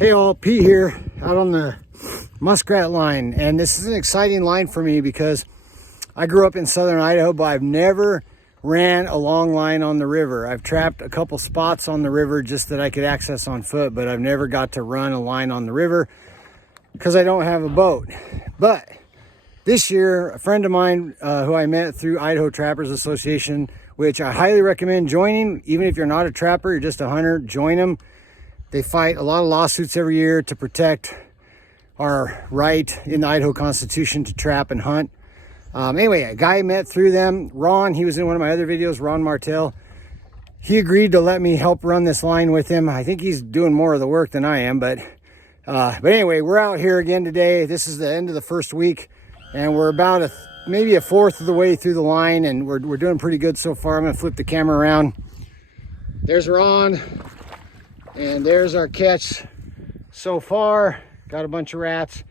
Hey all, Pete here out on the Muskrat line, and this is an exciting line for me because I grew up in southern Idaho, but I've never ran a long line on the river. I've trapped a couple spots on the river just that I could access on foot, but I've never got to run a line on the river because I don't have a boat. But this year, a friend of mine who I met through Idaho Trappers Association, which I highly recommend joining. Even if you're not a trapper, you're just a hunter, join them. They fight a lot of lawsuits every year to protect our right in the Idaho Constitution to trap and hunt. Anyway, a guy I met through them, Ron, he was in one of my other videos, Ron Martell. He agreed to let me help run this line with him. I think he's doing more of the work than I am, but anyway, we're out here again today. This is the end of the first week, and we're about maybe a fourth of the way through the line, and we're doing pretty good so far. I'm gonna flip the camera around. There's Ron. And there's our catch so far. Got a bunch of rats.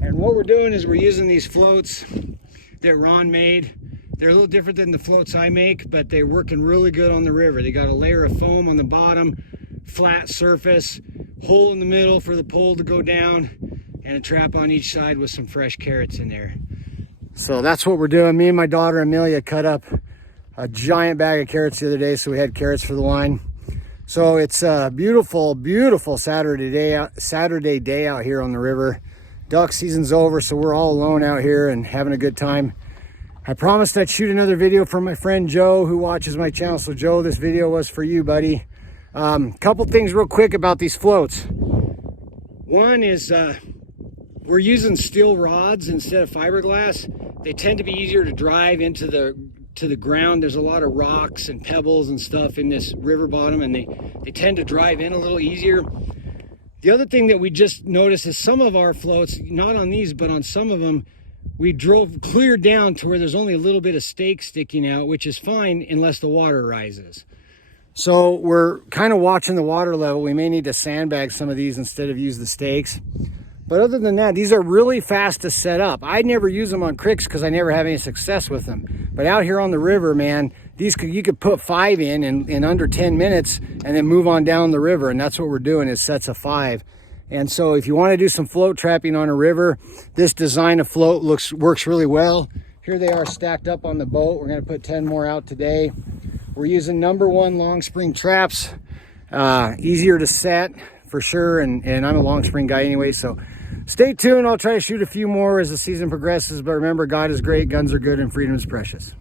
And what we're doing is we're using these floats that Ron made. They're a little different than the floats I make, but they're working really good on the river. They got a layer of foam on the bottom, flat surface, hole in the middle for the pole to go down, and a trap on each side with some fresh carrots in there. So that's what we're doing. Me and my daughter Amelia cut up a giant bag of carrots the other day, so we had carrots for the line. So it's a beautiful, beautiful Saturday day out here on the river. Duck season's over, so we're all alone out here and having a good time. I promised I'd shoot another video for my friend Joe, who watches my channel. So Joe, this video was for you, buddy. Couple things real quick about these floats. One is we're using steel rods instead of fiberglass. They tend to be easier to drive into the ground. There's a lot of rocks and pebbles and stuff in this river bottom, and they tend to drive in a little easier. The other thing that we just noticed is some of our floats, not on these, but on some of them, we drove clear down to where there's only a little bit of stake sticking out, which is fine unless the water rises. So we're kind of watching the water level. We may need to sandbag some of these instead of use the stakes. But other than that, these are really fast to set up. I never use them on creeks because I never have any success with them. But out here on the river, man, you could put 5 in under 10 minutes and then move on down the river. And that's what we're doing, is sets of 5. And so if you want to do some float trapping on a river, this design of float works really well. Here they are stacked up on the boat. We're going to put 10 more out today. We're using #1 long spring traps. Easier to set for sure. And I'm a long spring guy anyway, so stay tuned. I'll try to shoot a few more as the season progresses, but remember, God is great, guns are good, and freedom is precious.